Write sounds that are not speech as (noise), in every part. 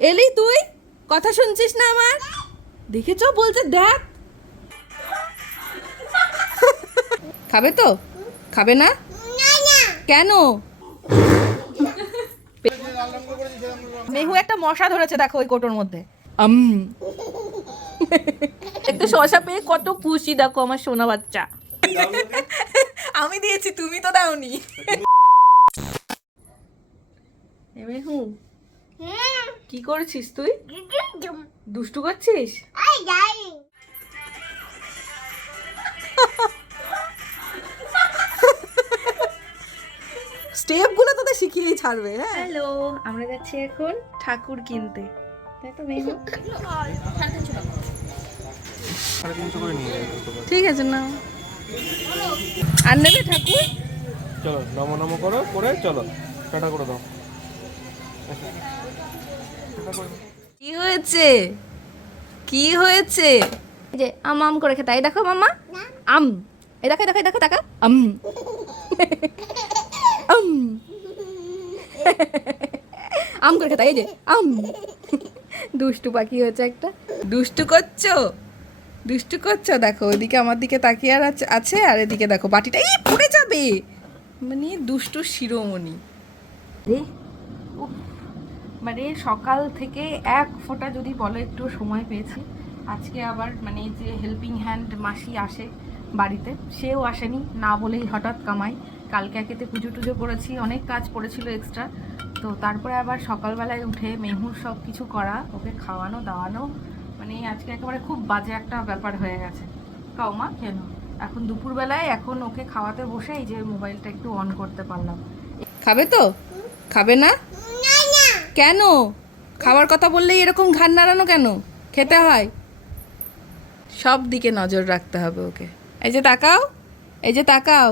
এলি তুই? কথা শুনছিস না আমার? দেখেছ? বলছে দেখ। খাবে তো? খাবে না? কেন? মেহু একটা মশা ধরেছে দেখো ওই কোটোর মধ্যে। আম। একটু শশা পেয়ে কত খুশি দেখো আমার সোনা বাচ্চা। আমি দিয়েছি তুমি তো দাওনি। মেহু কি করছিস তুই? দুষ্টু করছিস? স্টেপগুলো তোদের শিখিয়েই ছাড়বে হ্যাঁ। হ্যালো আমরা যাচ্ছি এখন ঠাকুর কিনতে। তাই তো। ঠিক আছে না আর নেবে ঠাকুর? চলো নমো নমো করো করে চলো টাটা করে দাও। কি হয়েছে? কি হয়েছে? যে আম আম করে খেতে এই দেখো মামা আম। এই দেখো দেখো এই দেখো আম। আম। আম করে খেতে এই যে আম। দুষ্টু পাখি হয়েছে একটা। দুষ্টু করছ? দুষ্টু করছ? দেখো ওইদিকে আমার দিকে তাকিয়ে আর আছে- আর এদিকে দেখো বাটিটা এই পড়ে যাবে। মানে দুষ্টু শিরোমণি। রে মানে সকাল থেকে এক ফোঁটা যদি বলো একটু সময় পেয়েছি। আজকে আবার মানে যে হেল্পিং হ্যান্ড মাসি আসে বাড়িতে সেও আসেনি না বলেই হঠাৎ কামাই। কালকে একেতে পুজো টুজো করেছি অনেক কাজ পড়েছিল এক্সট্রা তো তারপরে আবার সকালবেলায় উঠে মেহুর সব কিছু করা ওকে খাওয়ানো দাওয়ানো। মানে আজকে একেবারে খুব বাজে একটা ব্যাপার হয়ে গেছে। কাও মা? কেন? এখন দুপুরবেলায় এখন ওকে খাওয়াতে বসে এই যে মোবাইলটা একটু অন করতে পারলাম। খাবে তো? খাবে না? কেন? খাওয়ার কথা বললেই এরকম ঘাড় নাড়ানো কেন? খেতে হয়। সব দিকে নজর রাখতে হবে ওকে। এই যে তাকাও, এই যে তাকাও।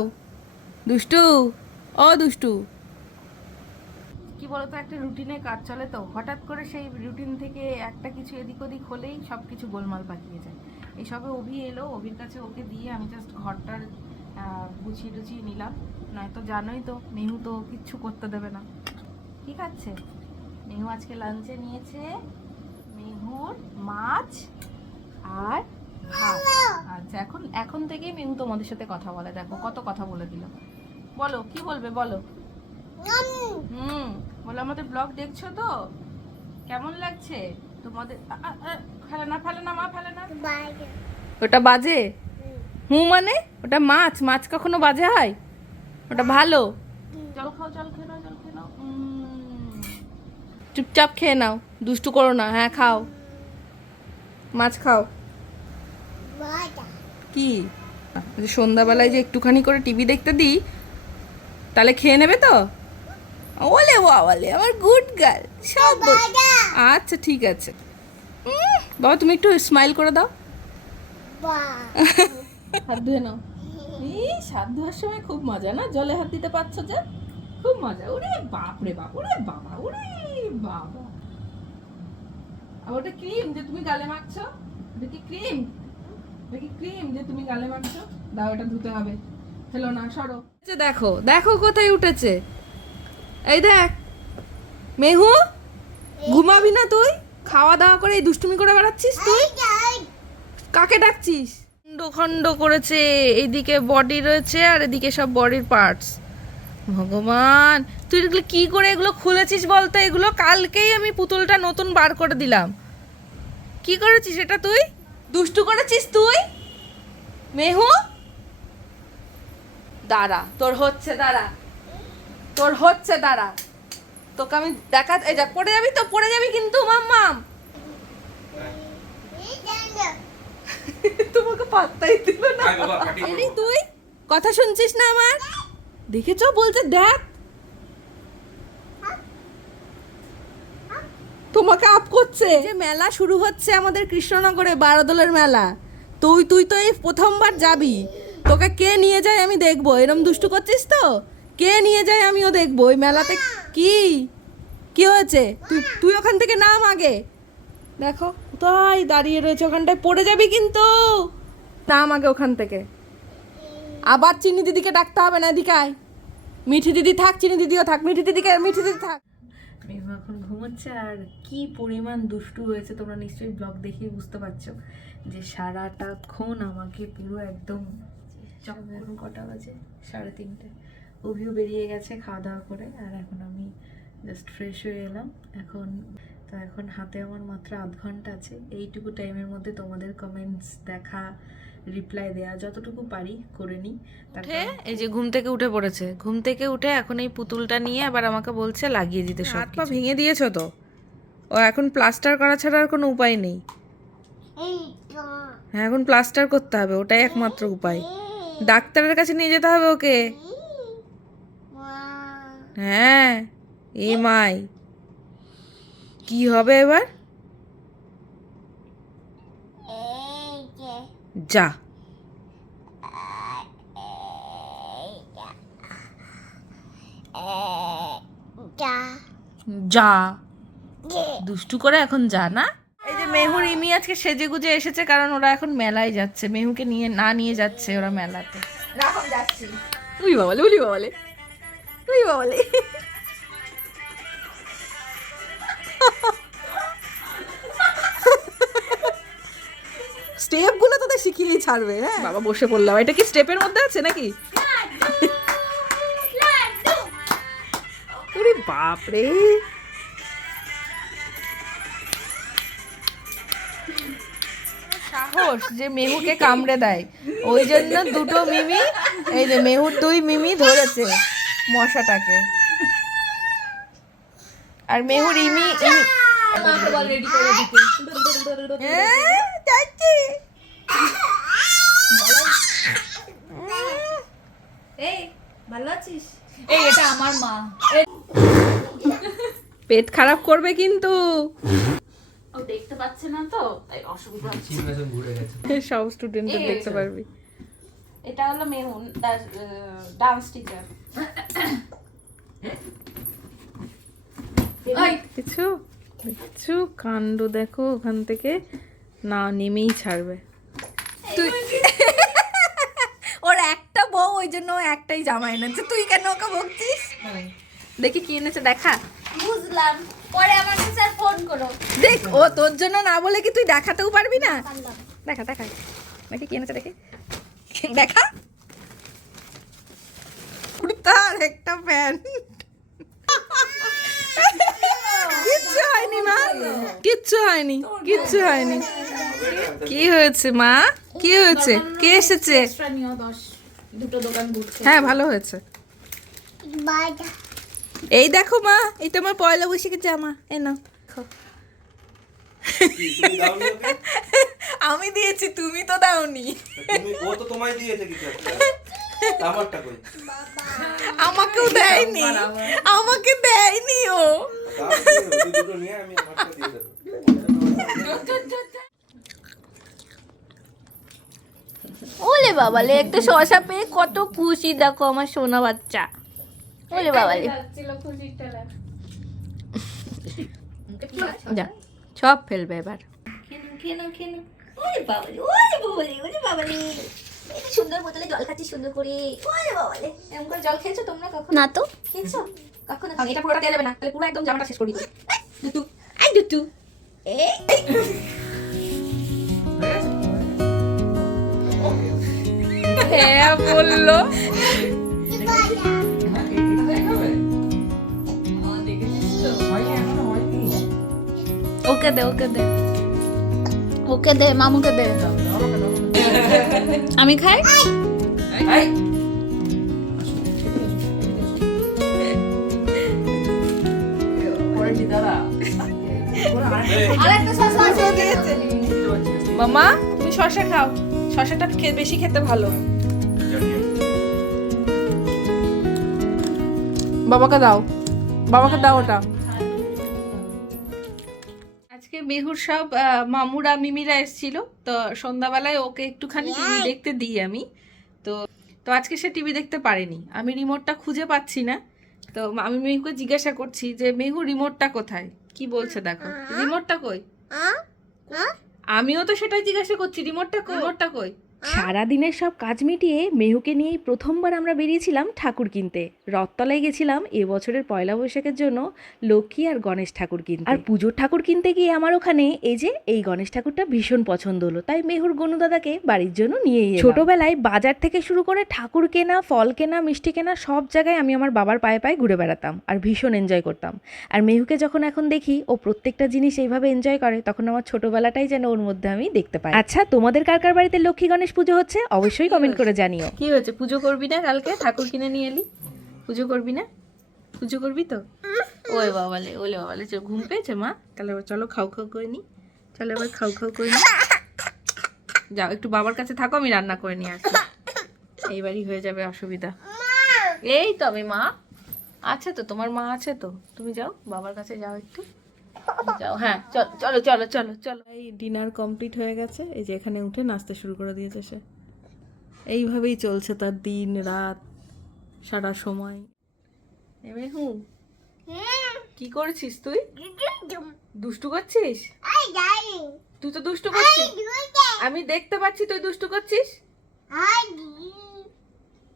দুষ্টু, ও দুষ্টু। কি বলতো, একটা রুটিনে কাজ চলে তো। হঠাৎ করে সেই রুটিন থেকে একটা কিছু এদিক ওদিক হলেই সব কিছু গোলমাল পাকিয়ে যায়। এইসবে অভি এলো, অভির কাছে ওকে দিয়ে আমি জাস্ট ঘরটার গুছিয়ে টুছিয়ে নিলাম। নয়তো জানোই তো, মেহু তো কিচ্ছু করতে দেবে না। ঠিক আছে। মেহু আজকে লাঞ্চে নিয়েছে। মেহুর মাছ আর আচ্ছা এখন এখন থেকেই মেহু তোমাদের সাথে কথা বলে। দেখো, কত কথা বলে দিল। বলো, কি বলবে, বলো। হুম, বলো, আমাদের ব্লগ দেখছ তো? কেমন লাগছে? তোমাদের ফেলে না ফেলে না মা ফেলে না ওটা বাজে? হুম মানে? ওটা মাছ মাছ কখনো বাজে হয়? ওটা ভালো? জল খাও জল খেয়ে চুপচাপ খেয়ে নাও। দুষ্টু করো না হ্যাঁ খাও। মাছ খাও। কি? যে সন্ধ্যাবেলায় যে একটুখানি করে টিভি দেখতে দিই, তাহলে খেয়ে নেবে তো? ওলে বাবালে আমার গুড গার্ল, সব আচ্ছা ঠিক আছে। বাবা, তুমি একটু স্মাইল করে দাও। হাত ধুয়ে নাও। হাত ধোয়ার সময় খুব মজা না? জলে হাত দিতে পারছ যে? খুব মজা। ওরে বাপ রে বাপ, ওরে বাবা, ওরে। বাবা। আর ওটা ক্রিম যে তুমি গালে মাখছো? ওটা কি ক্রিম ওটা কি ক্রিম যে তুমি গালে মাখছো? দাও এটা ধুতে হবে। ফেলো না সরো। দেখো দেখো কোথায় উঠেছে। এই দেখ। মেহু ঘুমাবি না তুই? খাওয়া দাওয়া করে এই দুষ্টুমি করে বেড়াচ্ছিস তুই? কাকে ডাকছিস? খণ্ড খণ্ড করেছে এইদিকে বডি রয়েছে আর এদিকে সব বডির পার্টস ভগবান তুই এগুলো কি করে এগুলো খুলেছিস বলতো? এগুলো কালকেই আমি পুতুলটা নতুন বার করে দিলাম। কি করেছিস এটা তুই? দুষ্টু করেছিস তুই? মেহু? দাঁড়া তোর হচ্ছে দাঁড়া। তোর হচ্ছে দাঁড়া। তোকে আমি দেখা এই যা পড়ে যাবি তো? পড়ে যাবি কিন্তু মাম্মাম তোমাকে পাত্তাই দিল না। তুই কথা শুনছিস না আমার? দেখেছ? বলছে, দেখ। তোমাকে আপ করছে। যে মেলা শুরু হচ্ছে আমাদের কৃষ্ণনগরে, বারোদলের মেলা। তুই তুই তো এই প্রথমবার যাবি। তোকে কে নিয়ে যায় আমি দেখব। এরম দুষ্টু করছিস তো? কে নিয়ে যায় আমিও দেখব। ওই মেলাতে কি? কি হয়েছে? তুই তুই ওখান থেকে নাম আগে। দেখো, কোথায় দাঁড়িয়ে রয়েছে ওখানটায়। পড়ে যাবি কিন্তু। নাম আগে ওখান থেকে। আবার চিনি দিদিকে ডাকতে হবে না এদিকে আয় মিঠি দিদি থাক, চিনি দিদিও থাক, মিঠি দিদিকে, মিঠি দিদি থাক। মেঘু এখন ঘুম ঘুমোচ্ছে আর কি পরিমাণ দুষ্টু হয়েছে তোমরা নিশ্চয়ই ব্লগ দেখেই বুঝতে পারছ যে সারাটাক্ষণ আমাকে পুরো একদম যখন কটা বাজে? সাড়ে তিনটে। অভিও বেরিয়ে গেছে খাওয়া দাওয়া করে আর এখন আমি জাস্ট ফ্রেশ হয়ে এলাম। এখন তো এখন হাতে আমার মাত্র আধ ঘণ্টা আছে। এইটুকু টাইমের মধ্যে তোমাদের কমেন্টস দেখা রিপ্লাই দেওয়া যতটুকু পারি করে নিই উঠে এই যে ঘুম থেকে উঠে পড়েছে। ঘুম থেকে উঠে এখন এই পুতুলটা নিয়ে আবার আমাকে বলছে লাগিয়ে দিতে হাত পা ভেঙে দিয়েছ তো? ও এখন প্লাস্টার করা ছাড়া আর কোনো উপায় নেই? হ্যাঁ এখন প্লাস্টার করতে হবে ওটাই একমাত্র উপায়। ডাক্তারের কাছে নিয়ে যেতে হবে ওকে? হ্যাঁ এ মাই। কি হবে এবার? যা। যা। দুষ্টু করে এখন যা না? এই যে মেহুর ইমি আজকে সেজে গুজে এসেছে কারণ ওরা এখন মেলায় যাচ্ছে। মেহুকে নিয়ে না নিয়ে যাচ্ছে ওরা মেলাতে। যাচ্ছি। উই বাবালে উলি বাবালে। উই বাবালে। স্টেপগুলো তোদের শিখিয়েই ছাড়বে হ্যাঁ? বাবা বসে পড়লাম এটা কি স্টেপের মধ্যে আছে নাকি? ওরে বাপ রে। সাহস যে মেহুকে কামড়ে দেয়। ওই জন্য দুটো মিমি এই যে মেহুর দুই মিমি ধরেছে মশাটাকে। আর মেহুর ইমি ইমি হ্যাঁ, যাচ্ছি। এই এটা আমার মা। পেট খারাপ করবে কিন্তু। ও দেখতে পাচ্ছে না তো তাই অসুবিধা হচ্ছে। সব স্টুডেন্টদের দেখতে পারবি। এটা হলো মেহুন ডান্স টিচার কিছু কিছু কাণ্ড দেখো ওখান থেকে। না নেমেই ছাড়বে। তুই ওর একটা বউ ওই জন্য ও একটাই জামা এনেছে। তুই কেন ওকে বকছিস? দেখি কি এনেছে দেখা। বুঝলাম। পরে আমার কাছে আর ফোন করো। দেখ ও তোর জন্য না বলে কি তুই দেখাতেও পারবি না? দেখা দেখা। দেখি কি এনেছে দেখি। দেখা। তার একটা প্যান্ট কিচ্ছু হয়নি, মা? কিচ্ছু হয়নি কিচ্ছু হয়নি। কি হয়েছে, মা? কি হয়েছে? কে এসেছে? হ্যাঁ ভালো হয়েছে। এই দেখো, মা এই তোমার পয়লা বৈশাখের জামা। এ না? আমি দিয়েছি, তুমি তো দাওনি। ও তো তোমায় দিয়েছে কিছু আমারটা কই? আমাকেও দেয়নি। আমাকে দেয়নি ও। দুটো নিয়ে আমি আমারটা দিয়ে দেবো ওলে বাবালে একটা শশা পেয়ে কত খুশি দেখো আমার সোনা বাচ্চা। ওলে বাবালে যা সব ফেলবে এবার। খেনো খেনো খেনো। ওলে বাবালে ওলে বাবালে ওলে বাবালে যে সুন্দর বোতলে জল খাচ্ছি সুন্দর করে। এমন করে জল খেয়েছো তোমরা কখন? না তো। খেয়েছো? কখনো? এটা পুরোটা না। তাহলে পুরো একদম জামাটা শেষ করে দিবে। দুটু। আই দুটু। এই। হ্যাঁ বলল। ওকে দে ওকে দে। ওকে দে মামুকে দে। আমি খাই? মামা তুমি শশা খাও। শশাটা খে- বেশি খেতে ভালো। বাবাকে দাও। বাবাকে দাও ওটা। মেহুর সব মামুরা মিমিরা এসেছিল। তো সন্ধ্যাবেলায় ওকে একটুখানি টিভি দেখতে দিই আমি। তো তো আজকে সে টিভি দেখতে পারেনি। আমি রিমোটটা খুঁজে পাচ্ছি না। তো আমি মেহুকে জিজ্ঞাসা করছি যে মেহু রিমোটটা কোথায়? কি বলছে দেখো। রিমোটটা কই? আমিও তো সেটাই জিজ্ঞাসা করছি রিমোটটা কই? রিমোটটা কই? সারা দিনের সব কাজ মিটিয়ে মেহুকে নিয়েই প্রথমবার আমরা বেরিয়েছিলাম ঠাকুর কিনতে। রথতলায় গেছিলাম এবছরের পয়লা বৈশাখের জন্য লক্ষ্মী আর গণেশ ঠাকুর কিনতে। আর পুজোর ঠাকুর কিনতে গিয়ে আমার ওখানে এই যে এই গণেশ ঠাকুরটা ভীষণ পছন্দ হলো। তাই মেহুর গনু দাদাকে বাড়ির জন্য নিয়েই এলাম। ছোটবেলায় বাজার থেকে শুরু করে ঠাকুর কেনা ফল কেনা মিষ্টি কেনা সব জায়গায় আমি আমার বাবার পায়ে পায়ে ঘুরে বেড়াতাম আর ভীষণ এনজয় করতাম। আর মেহুকে যখন এখন দেখি ও প্রত্যেকটা জিনিস এইভাবে এনজয় করে তখন আমার ছোটবেলাটাই যেন ওর মধ্যে আমি দেখতে পাই। আচ্ছা তোমাদের কার কার বাড়িতে লক্ষ্মী গণেশ পুজো হচ্ছে অবশ্যই কমেন্ট করে জানিও। কি হয়েছে? পুজো করবি না কালকে? ঠাকুর কিনে নিয়ে এলি? পুজো করবি না? পুজো করবি তো? ওই বাবালে ওলে বাবালে চল ঘুম পেয়েছে মা? তাহলে এবার চলো খাও খাও করে নি। চলো এবার খাও খাও করে নি। যাও একটু বাবার কাছে থাকো আমি রান্না করে নিয়ে আসি এইবারই হয়ে যাবে অসুবিধা। এই তো আমি মা। আছে তো তোমার মা আছে তো। তুমি যাও বাবার কাছে যাও একটু। যাও হ্যাঁ চলো চলো চলো চলো চলো। এই ডিনার কমপ্লিট হয়ে গেছে। এই যে এখানে উঠে নাচতে শুরু করে দিয়েছে সে। এইভাবেই চলছে তার দিন রাত সারা সময়। এমে হু কি করেছিস তুই? দুষ্টু। করছিস? তুই তো দুষ্টু করছিস। আমি দেখতে পাচ্ছি তুই দুষ্টু করছিস।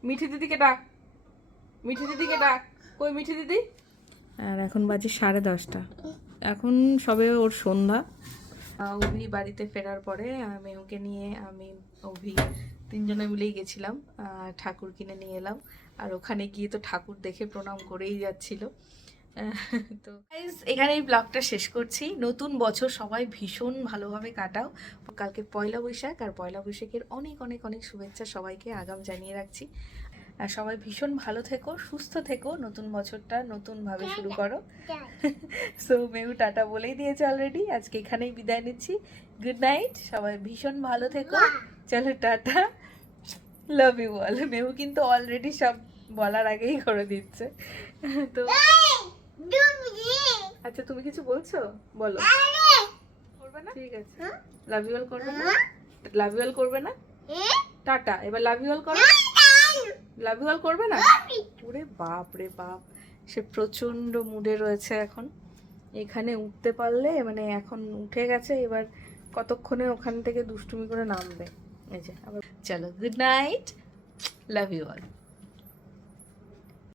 মিঠি দিদিকে ডাক। মিঠি দিদিকে ডাক। কই মিঠি দিদি? আর এখন বাজে সাড়ে দশটা। এখন সবে ওর সন্ধ্যা। অভি বাড়িতে ফেরার পরে মেহুকে নিয়ে আমি অভি তিনজনে মিলেই গেছিলাম ঠাকুর কিনে নিয়ে এলাম। আর ওখানে গিয়ে তো ঠাকুর দেখে প্রণাম করেই যাচ্ছিল। তো guys, এখানেই ব্লগটা শেষ করছি। নতুন বছর সবাই ভীষণ ভালোভাবে কাটাও। কালকে পয়লা বৈশাখ আর পয়লা বৈশাখের অনেক অনেক অনেক শুভেচ্ছা সবাইকে। আগাম জানিয়ে রাখছি। আর সবাই ভীষণ ভালো থেকো সুস্থ থেকো। নতুন বছরটা নতুনভাবে শুরু করো। সো (laughs) মেহু টাটা বলেই দিয়েছে অলরেডি আজকে এখানেই বিদায় নিচ্ছি। গুড নাইট সবাই ভীষণ ভালো থেকো। চলো ta-ta. Love you all Mehu কিন্তু অলরেডি সব বলার আগেই করে দিচ্ছে। (laughs) তো আচ্ছা তুমি কিছু বলছো? বলো। করবে না? ঠিক আছে। লাভ ইউ অল করবে না? লাভ ইউ অল করবে না? টাটা। এবার লাভ ইউ অল করো। লাভ ইউ অল করবে না? ওরে বাপ রে বাপ। সে প্রচণ্ড মুডে রয়েছে এখন। এখানে উঠতে পারলে মানে এখন উঠে গেছে এবার কতক্ষণে ওখান থেকে দুষ্টুমি করে নামবে? এই যে আবার চলো good night love you all